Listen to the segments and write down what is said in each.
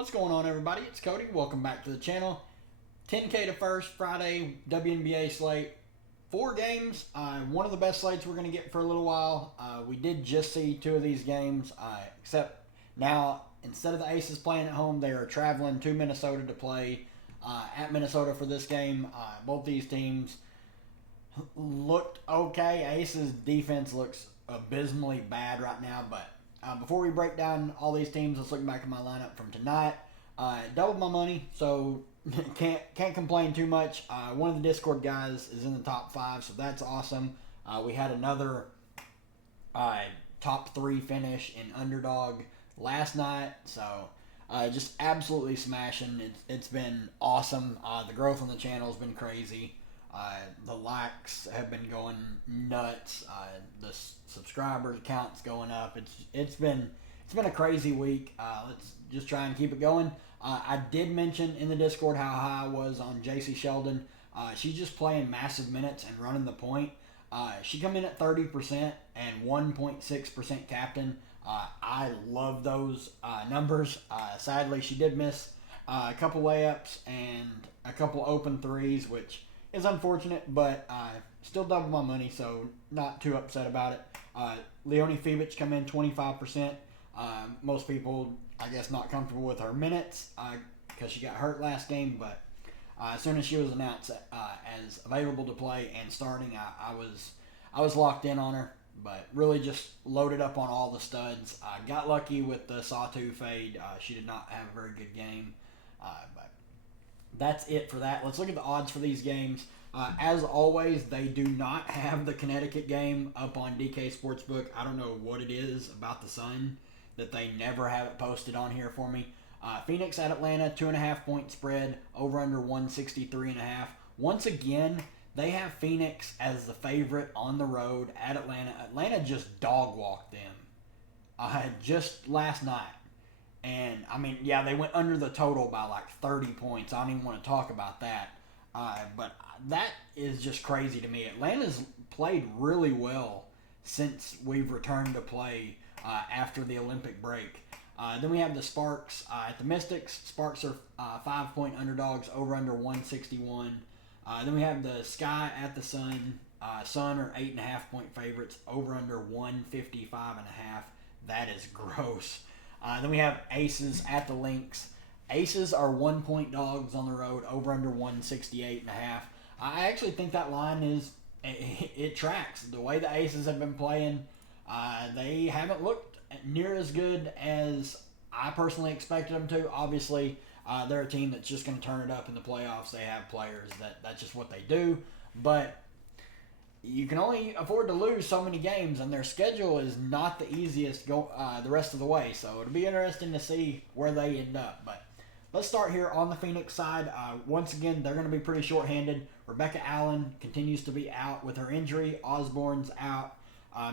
What's going on, everybody? It's Cody. Welcome back to the channel. 10K to first, Friday, Wnba slate. 4 games. One of the best slates we're going to get for a little while. We did just see 2 of these games, except now, instead of the Aces playing at home, they are traveling to Minnesota to play at Minnesota for this game. Both these teams looked okay. Aces defense looks abysmally bad right now, but before we break down all these teams, let's look back at my lineup from tonight. Doubled my money, so can't complain too much. One of the Discord guys is in the top 5, so that's awesome. We had another top 3 finish in Underdog last night, so just absolutely smashing. It's been awesome. The growth on the channel has been crazy. The likes have been going nuts. The subscribers count's going up. It's been a crazy week. Let's just try and keep it going. I did mention in the Discord how high I was on JC Sheldon. She's just playing massive minutes and running the point. She come in at 30% and 1.6% captain. I love those numbers. Sadly, she did miss a couple layups and a couple open threes, which is unfortunate, but still double my money, so not too upset about it. Leonie Fevich come in 25%. Most people, I guess, not comfortable with her minutes because she got hurt last game, but as soon as she was announced as available to play and starting, I was locked in on her, but really just loaded up on all the studs. Got lucky with the Sawtooth fade. She did not have a very good game, but that's it for that. Let's look at the odds for these games. As always, they do not have the Connecticut game up on DK Sportsbook. I don't know what it is about the Sun that they never have it posted on here for me. Phoenix at Atlanta, 2.5 point spread, over under 163.5. Once again, they have Phoenix as the favorite on the road at Atlanta. Atlanta just dog walked them just last night. And, I mean, yeah, they went under the total by like 30 points. I don't even want to talk about that. But that is just crazy to me. Atlanta's played really well since we've returned to play after the Olympic break. Then we have the Sparks at the Mystics. Sparks are 5-point underdogs, over under 161. Then we have the Sky at the Sun. Sun are 8.5 point favorites, over under 155.5. That is gross. Then we have Aces at the Lynx. Aces are 1 point dogs on the road, over under 168.5. I actually think that line it tracks. The way the Aces have been playing, they haven't looked near as good as I personally expected them to. Obviously, they're a team that's just going to turn it up in the playoffs. They have players that's just what they do. But you can only afford to lose so many games, and their schedule is not the easiest the rest of the way. So it'll be interesting to see where they end up. But let's start here on the Phoenix side. Once again, they're going to be pretty short-handed. Rebecca Allen continues to be out with her injury. Osborne's out.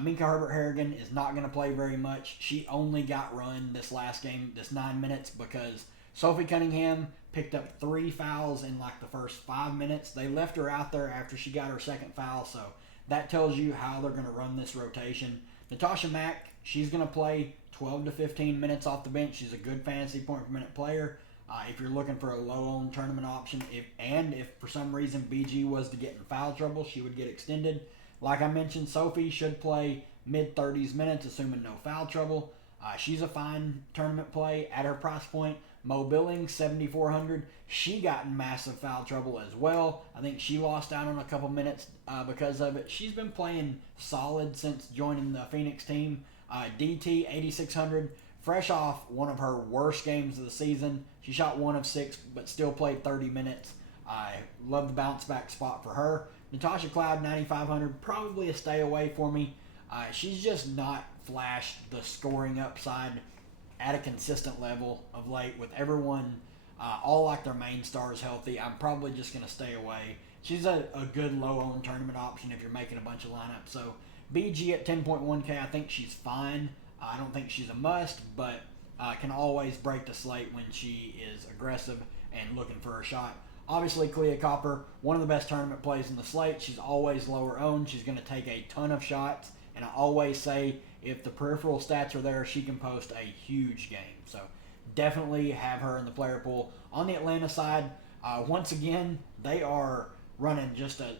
Minka Herbert-Harrigan is not going to play very much. She only got run this last game, this 9 minutes, because Sophie Cunningham picked up 3 fouls in like the first 5 minutes. They left her out there after she got her second foul, so that tells you how they're going to run this rotation. Natasha Mack, she's going to play 12 to 15 minutes off the bench. She's a good fantasy point per minute player. If you're looking for a low-owned tournament option, if for some reason BG was to get in foul trouble, she would get extended. Like I mentioned, Sophie should play mid-30s minutes, assuming no foul trouble. She's a fine tournament play at her price point. Mo Billings, 7,400. She got in massive foul trouble as well. I think she lost out on a couple minutes because of it. She's been playing solid since joining the Phoenix team. DT, 8,600. Fresh off one of her worst games of the season. She shot 1 of 6, but still played 30 minutes. I love the bounce back spot for her. Natasha Cloud, 9,500. Probably a stay away for me. She's just not flashed the scoring upside at a consistent level of late. With everyone all like their main stars healthy, I'm probably just going to stay away. She's a good low-owned tournament option if you're making a bunch of lineups. So BG at 10.1K, I think she's fine. I don't think she's a must, but can always break the slate when she is aggressive and looking for a shot. Obviously, Clea Copper, one of the best tournament plays in the slate. She's always lower owned. She's going to take a ton of shots. And I always say if the peripheral stats are there, she can post a huge game. So definitely have her in the player pool. On the Atlanta side, once again, they are running just a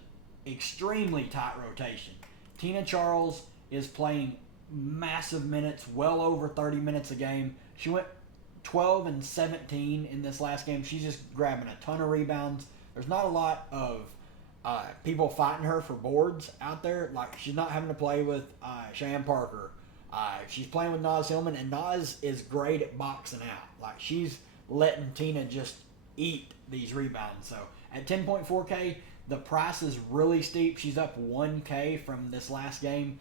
extremely tight rotation. Tina Charles is playing massive minutes, well over 30 minutes a game. She went 12 and 17 in this last game. She's just grabbing a ton of rebounds. There's not a lot of people fighting her for boards out there. Like, she's not having to play with Cheyenne Parker. She's playing with Naz Hillman, and Naz is great at boxing out. Like, she's letting Tina just eat these rebounds. So at 10.4K, the price is really steep. She's up 1K from this last game.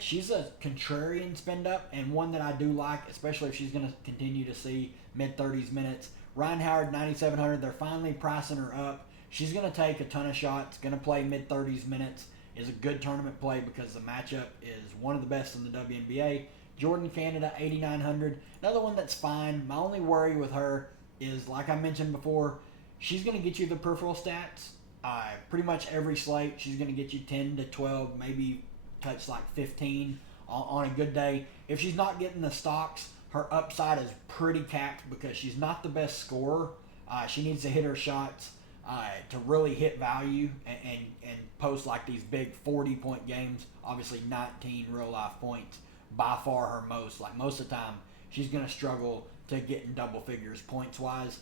She's a contrarian spend up, and one that I do like, especially if she's going to continue to see mid-30s minutes. Ryan Howard, 9,700. They're finally pricing her up. She's going to take a ton of shots, going to play mid-30s minutes. Is a good tournament play because the matchup is one of the best in the WNBA. Jordan Canada, 8,900. Another one that's fine. My only worry with her is, like I mentioned before, she's going to get you the peripheral stats. Pretty much every slate, she's going to get you 10 to 12, maybe touch like 15 on a good day. If she's not getting the stocks, her upside is pretty capped because she's not the best scorer. She needs to hit her shots to really hit value and post like these big 40-point games. Obviously 19 real-life points, by far her most. Like, most of the time, she's going to struggle to get in double figures points-wise.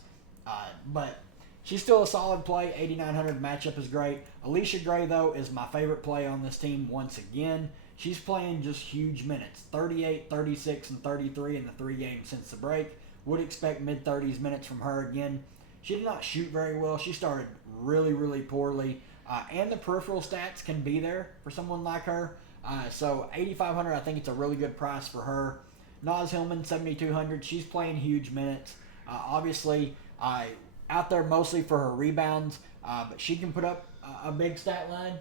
But she's still a solid play. 8,900 matchup is great. Alicia Gray, though, is my favorite play on this team once again. She's playing just huge minutes. 38, 36, and 33 in the 3 games since the break. Would expect mid-30s minutes from her again. She did not shoot very well. She started really, really poorly. And the peripheral stats can be there for someone like her. So 8,500, I think it's a really good price for her. Naz Hillman, 7,200. She's playing huge minutes. Obviously, out there mostly for her rebounds, but she can put up a big stat line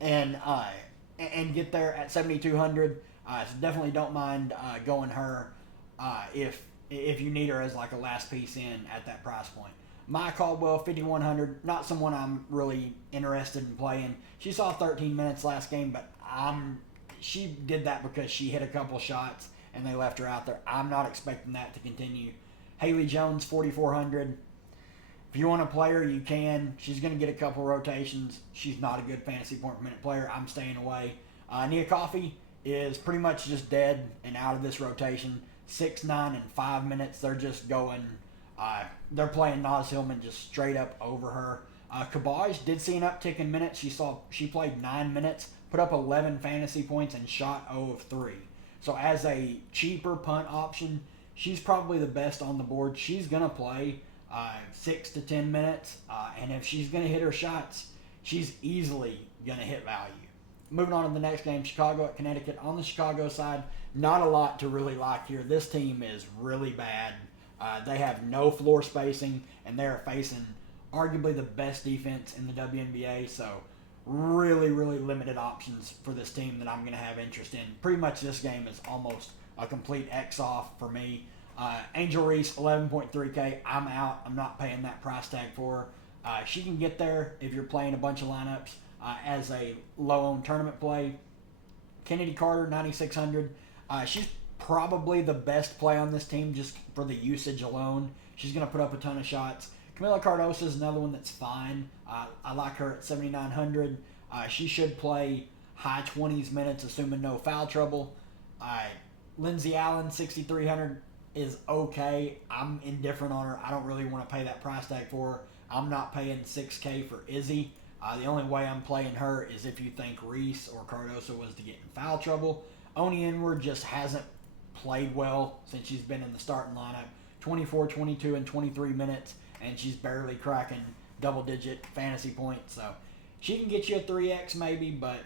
and get there at 7,200. So definitely don't mind going her if you need her as like a last piece in at that price point. Maya Caldwell, 5,100. Not someone I'm really interested in playing. She saw 13 minutes last game, but she did that because she hit a couple shots and they left her out there. I'm not expecting that to continue. Haley Jones, 4,400. If you want to play her, you can. She's going to get a couple rotations. She's not a good fantasy point per minute player. I'm staying away. Nia Coffey is pretty much just dead and out of this rotation. 6, 9, and 5 minutes. They're just going. They're playing Naz Hillman just straight up over her. Kabaj did see an uptick in minutes. She played 9 minutes, put up 11 fantasy points, and shot 0 of 3. So as a cheaper punt option, she's probably the best on the board. She's going to play 6 to 10 minutes, and if she's going to hit her shots, she's easily going to hit value. Moving on to the next game, Chicago at Connecticut. On the Chicago side, not a lot to really like here. This team is really bad. They have no floor spacing, and they're facing arguably the best defense in the WNBA. So really, really limited options for this team that I'm going to have interest in. Pretty much this game is almost a complete X-off for me. Angel Reese, 11.3K. I'm out. I'm not paying that price tag for her. She can get there if you're playing a bunch of lineups as a low-owned tournament play. Kennedy Carter, 9,600. She's probably the best play on this team just for the usage alone. She's going to put up a ton of shots. Camila Cardoso is another one that's fine. I like her at 7,900. She should play high 20s minutes, assuming no foul trouble. Lindsay Allen, 6,300, is okay. I'm indifferent on her. I don't really want to pay that price tag for her. I'm not paying 6K for Izzy. The only way I'm playing her is if you think Reese or Cardoso was to get in foul trouble. Oni Inward just hasn't played well since she's been in the starting lineup. 24, 22, and 23 minutes, and she's barely cracking double-digit fantasy points. So she can get you a 3X maybe, but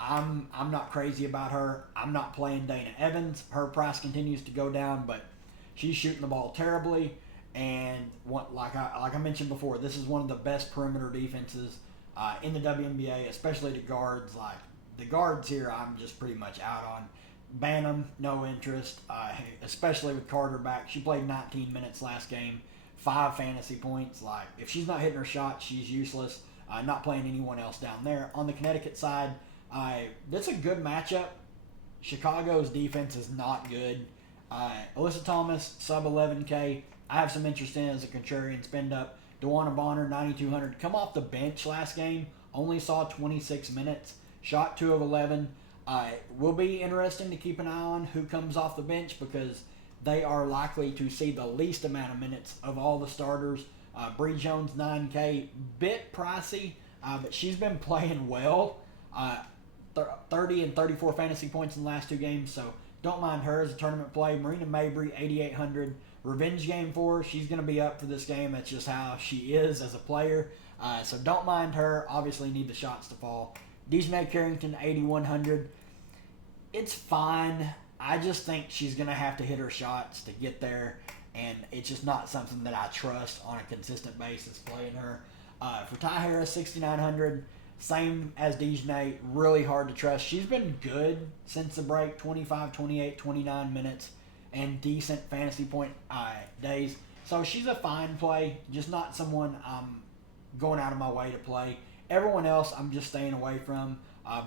I'm not crazy about her. I'm not playing Dana Evans. Her price continues to go down, but she's shooting the ball terribly. And like I mentioned before, this is one of the best perimeter defenses in the WNBA, especially to guards. Like, the guards here, I'm just pretty much out on. Banham, no interest, especially with Carter back. She played 19 minutes last game, 5 fantasy points. Like, if she's not hitting her shot, she's useless. Not playing anyone else down there. On the Connecticut side, that's a good matchup. Chicago's defense is not good. Alyssa Thomas, sub 11K. I have some interest in as a contrarian spend up. DeWanna Bonner, 9,200. Come off the bench last game. Only saw 26 minutes. Shot 2 of 11. Will be interesting to keep an eye on who comes off the bench because they are likely to see the least amount of minutes of all the starters. Bree Jones, 9K. Bit pricey, but she's been playing well. 30 and 34 fantasy points in the last 2 games, so don't mind her as a tournament play. Marina Mabry, 8,800. Revenge game for her. She's going to be up for this game. That's just how she is as a player. So don't mind her. Obviously need the shots to fall. Dejanay Carrington, 8,100. It's fine. I just think she's going to have to hit her shots to get there, and it's just not something that I trust on a consistent basis playing her. For Ty Harris, 6,900. Same as Dejanay, really hard to trust. She's been good since the break, 25, 28, 29 minutes, and decent fantasy point days. So she's a fine play, just not someone I'm going out of my way to play. Everyone else I'm just staying away from.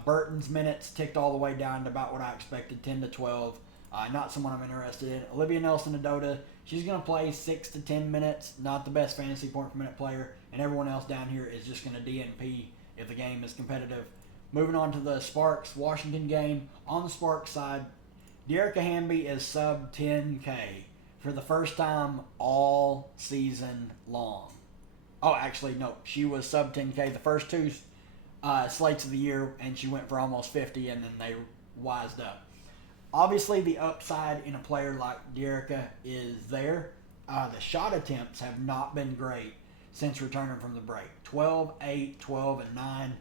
Burton's minutes ticked all the way down to about what I expected, 10 to 12. Not someone I'm interested in. Olivia Nelson-Adota, she's going to play 6 to 10 minutes, not the best fantasy point per minute player, and everyone else down here is just going to DNP if the game is competitive. Moving on to the Sparks-Washington game. On the Sparks side, Dearica Hamby is sub 10K for the first time all season long. Oh, actually, no. She was sub 10K the first 2 slates of the year, and she went for almost 50, and then they wised up. Obviously, the upside in a player like Dearica is there. The shot attempts have not been great since returning from the break. 12, 8, 12, and 9.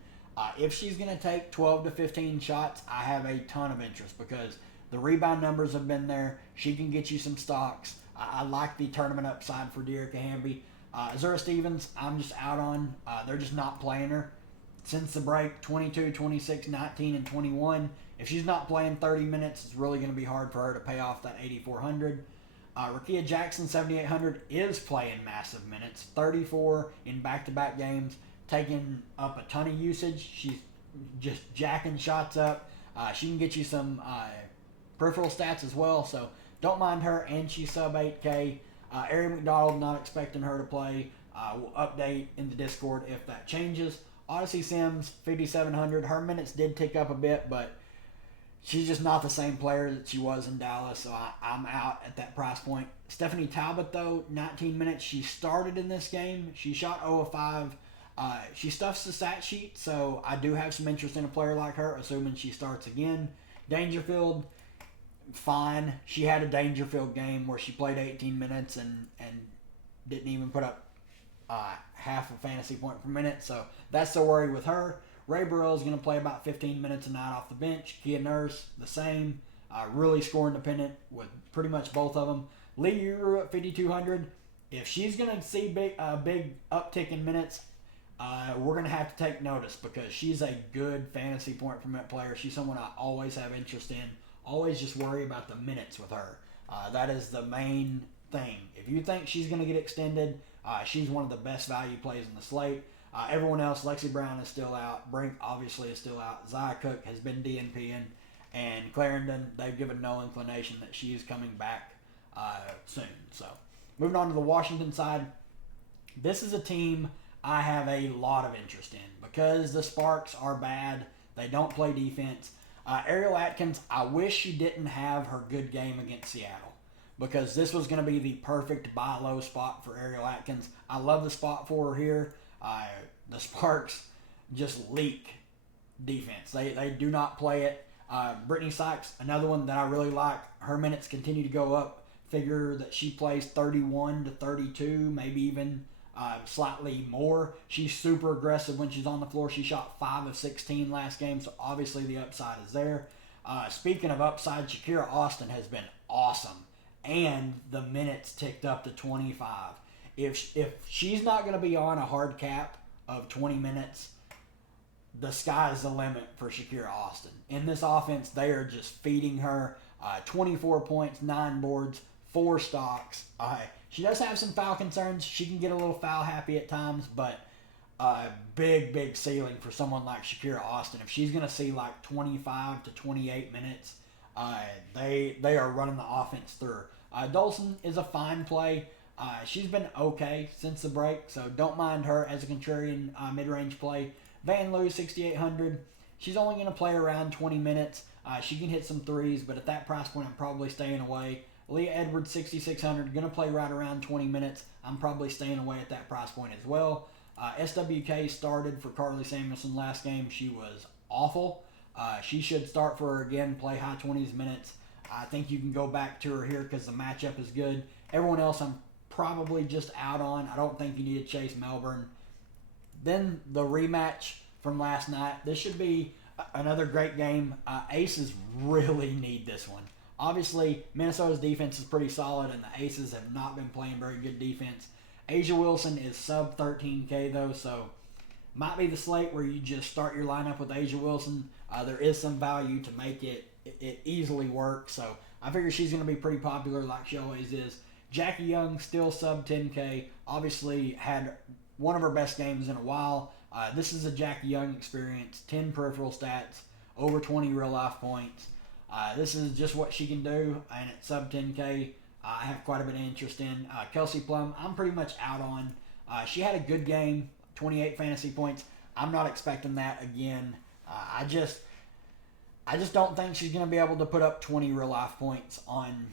If she's going to take 12 to 15 shots, I have a ton of interest because the rebound numbers have been there. She can get you some stocks. I like the tournament upside for Dearica Hamby. Azura Stevens, I'm just out on. They're just not playing her. Since the break, 22, 26, 19, and 21. If she's not playing 30 minutes, it's really going to be hard for her to pay off that 8,400. Rakia Jackson, 7,800, is playing massive minutes. 34 in back-to-back games, taking up a ton of usage. She's just jacking shots up. She can get you some peripheral stats as well, so don't mind her, and she's sub 8K. Ari McDonald, not expecting her to play. We'll update in the Discord if that changes. Odyssey Sims, 5,700. Her minutes did tick up a bit, but she's just not the same player that she was in Dallas, so I'm out at that price point. Stephanie Talbot, though, 19 minutes. She started in this game. She shot 0 of 5. She stuffs the stat sheet, so I do have some interest in a player like her, assuming she starts again. Dangerfield, fine. She had a Dangerfield game where she played 18 minutes and didn't even put up half a fantasy point per minute, so that's the worry with her. Ray Burrell is going to play about 15 minutes a night off the bench. Kia Nurse, the same. Really scoring dependent with pretty much both of them. Lee Uru at 5,200. If she's going to see big uptick in minutes, we're going to have to take notice because she's a good fantasy point per minute player. She's someone I always have interest in. Always just worry about the minutes with her. That is the main thing. If you think she's going to get extended, she's one of the best value plays in the slate. Everyone else, Lexi Brown is still out. Brink obviously is still out. Zia Cook has been DNPing. And Clarendon, they've given no inclination that she is coming back soon. So, moving on to the Washington side. This is a team I have a lot of interest in because the Sparks are bad. They don't play defense. Ariel Atkins, I wish she didn't have her good game against Seattle because this was going to be the perfect buy low spot for Ariel Atkins. I love the spot for her here. The Sparks just leak defense. They do not play it. Brittany Sykes, another one that I really like. Her minutes continue to go up. Figure that she plays 31 to 32, maybe even slightly more. She's super aggressive when she's on the floor. She shot 5 of 16 last game, so obviously the upside is there. Speaking of upside, Shakira Austin has been awesome, and the minutes ticked up to 25. If she's not going to be on a hard cap of 20 minutes, the sky is the limit for Shakira Austin. In this offense, they are just feeding her 24 points, 9 boards, 4 stocks. She does have some foul concerns. She can get a little foul happy at times, but big ceiling for someone like Shakira Austin. If she's going to see like 25 to 28 minutes, Uh, they are running the offense through. Dolson is a fine play. She's been okay since the break, so don't mind her as a contrarian mid-range play. Van Loo, 6,800. She's only going to play around 20 minutes. She can hit some threes, but at that price point, I'm probably staying away. Leah Edwards, 6,600, going to play right around 20 minutes. I'm probably staying away at that price point as well. SWK started for Carly Samuelson last game. She was awful. She should start for her again, play high 20s minutes. I think you can go back to her here because the matchup is good. Everyone else I'm probably just out on. I don't think you need to chase Melbourne. Then the rematch from last night. This should be another great game. Aces really need this one. Obviously, Minnesota's defense is pretty solid, and the Aces have not been playing very good defense. Asia Wilson is sub 13K though, so might be the slate where you just start your lineup with Asia Wilson. There is some value to make it easily work, so I figure she's going to be pretty popular like she always is. Jackie Young still sub 10K. Obviously had one of her best games in a while. This is a Jackie Young experience. 10 peripheral stats, over 20 real life points. This is just what she can do, and at sub 10K, I have quite a bit of interest in. Kelsey Plum, I'm pretty much out on. She had a good game, 28 fantasy points. I'm not expecting that again. I just don't think she's going to be able to put up 20 real life points on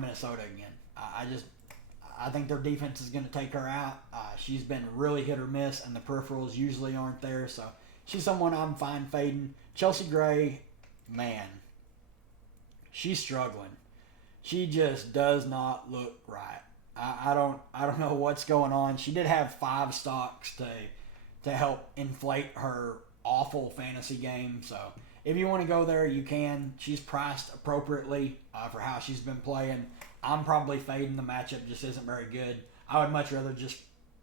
Minnesota again. I think their defense is going to take her out. She's been really hit or miss, and the peripherals usually aren't there. So she's someone I'm fine fading. Chelsea Gray, man, she's struggling. She just does not look right. I don't know what's going on. She did have 5 stocks to help inflate her awful fantasy game. So if you want to go there, you can. She's priced appropriately for how she's been playing. I'm probably fading. The matchup just isn't very good. I would much rather just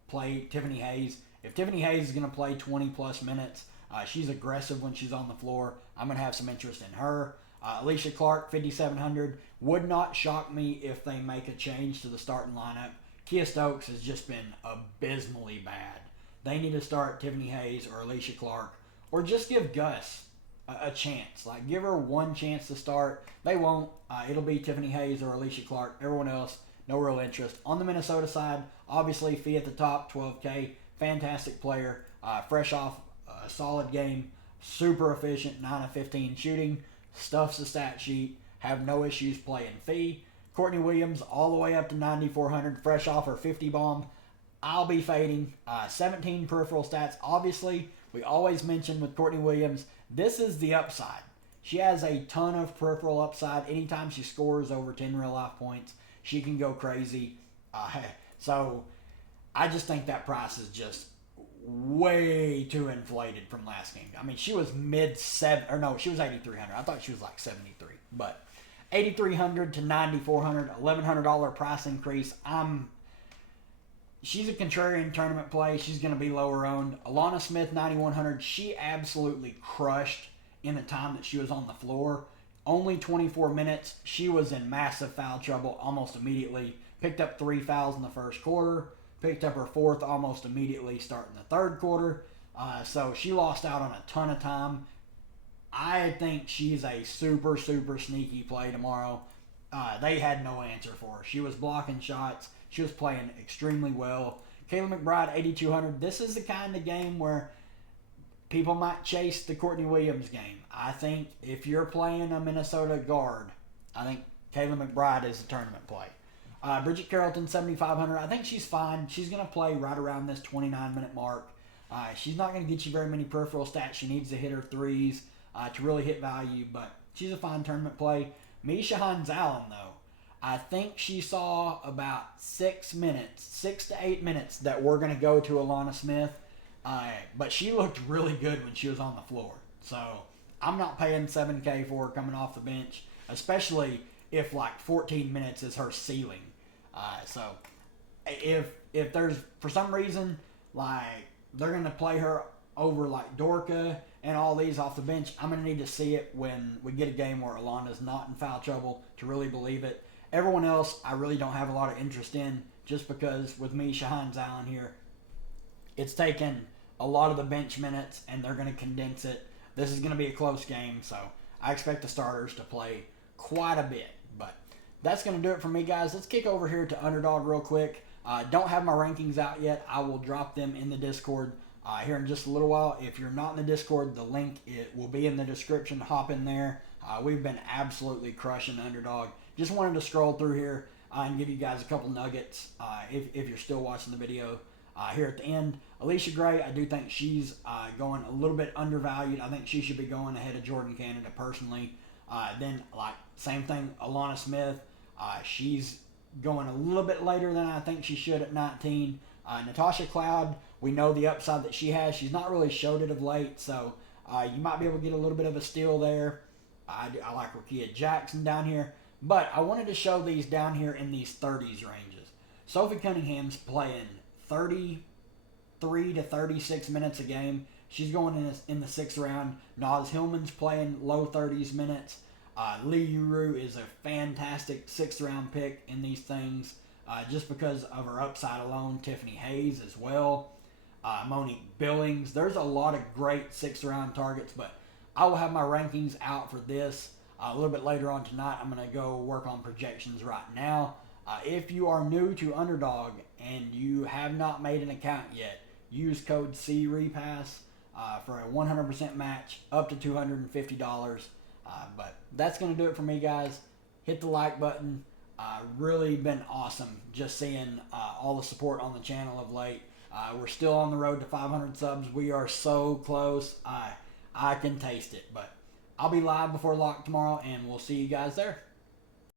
play Tiffany Hayes. If Tiffany Hayes is going to play 20-plus minutes, she's aggressive when she's on the floor. I'm going to have some interest in her. Alicia Clark, 5,700. Would not shock me if they make a change to the starting lineup. Kia Stokes has just been abysmally bad. They need to start Tiffany Hayes or Alicia Clark, or just give Gus a chance. Like, give her one chance to start. They won't. It'll be Tiffany Hayes or Alicia Clark. Everyone else, no real interest. On the Minnesota side, obviously, Fee at the top, 12K. Fantastic player. Fresh off a solid game. Super efficient, 9 of 15 shooting. Stuffs the stat sheet. Have no issues playing Fee. Courtney Williams all the way up to 9,400. Fresh off her 50 bomb. I'll be fading. 17 peripheral stats. Obviously, we always mention with Courtney Williams, this is the upside. She has a ton of peripheral upside. Anytime she scores over 10 real life points, she can go crazy. So I just think that price is just way too inflated from last game. I mean, she was she was 8,300. I thought she was like 73. But 8,300 to 9,400, $1,100 price increase. She's a contrarian tournament play. She's going to be lower owned. Alana Smith, 9,100. She absolutely crushed in the time that she was on the floor. Only 24 minutes. She was in massive foul trouble almost immediately. Picked up 3 fouls in the first quarter. Picked up her 4th almost immediately starting the third quarter. So she lost out on a ton of time. I think she's a super, super sneaky play tomorrow. They had no answer for her. She was blocking shots. She was playing extremely well. Kayla McBride, 8,200. This is the kind of game where people might chase the Courtney Williams game. I think if you're playing a Minnesota guard, I think Kayla McBride is a tournament play. Bridget Carrollton, 7,500. I think she's fine. She's going to play right around this 29-minute mark. She's not going to get you very many peripheral stats. She needs to hit her threes to really hit value, but she's a fine tournament play. Misha Hans-Allen, though, I think she saw about 6 to 8 minutes that we're going to go to Alana Smith, but she looked really good when she was on the floor. So I'm not paying 7K for her coming off the bench, especially if like 14 minutes is her ceiling. So if there's, for some reason, like they're going to play her over like Dorka and all these off the bench, I'm going to need to see it when we get a game where Alana's not in foul trouble to really believe it. Everyone else, I really don't have a lot of interest in, just because with me, Shahans Allen here, it's taken a lot of the bench minutes, and they're going to condense it. This is going to be a close game, so I expect the starters to play quite a bit. But that's going to do it for me, guys. Let's kick over here to Underdog real quick. Don't have my rankings out yet. I will drop them in the Discord here in just a little while. If you're not in the Discord, the link will be in the description. Hop in there. We've been absolutely crushing Underdog. Just wanted to scroll through here and give you guys a couple nuggets if you're still watching the video. Here at the end, Alicia Gray, I do think she's going a little bit undervalued. I think she should be going ahead of Jordan Canada personally. Then, like, same thing, Alana Smith. She's going a little bit later than I think she should at 19. Natasha Cloud, we know the upside that she has. She's not really showed it of late, so you might be able to get a little bit of a steal there. I like Rakia Jackson down here. But I wanted to show these down here in these 30s ranges. Sophie Cunningham's playing 33 to 36 minutes a game. She's going in the 6th round. Naz Hillman's playing low 30s minutes. Lee Yuru is a fantastic 6th round pick in these things just because of her upside alone. Tiffany Hayes as well. Monique Billings. There's a lot of great 6th round targets, but I will have my rankings out for this a little bit later on tonight. I'm going to go work on projections right now. If you are new to Underdog and you have not made an account yet, use code CREPASS for a 100% match up to $250. But that's going to do it for me, guys. Hit the like button. Really been awesome just seeing all the support on the channel of late. We're still on the road to 500 subs. We are so close. I can taste it. But I'll be live before lock tomorrow, and we'll see you guys there.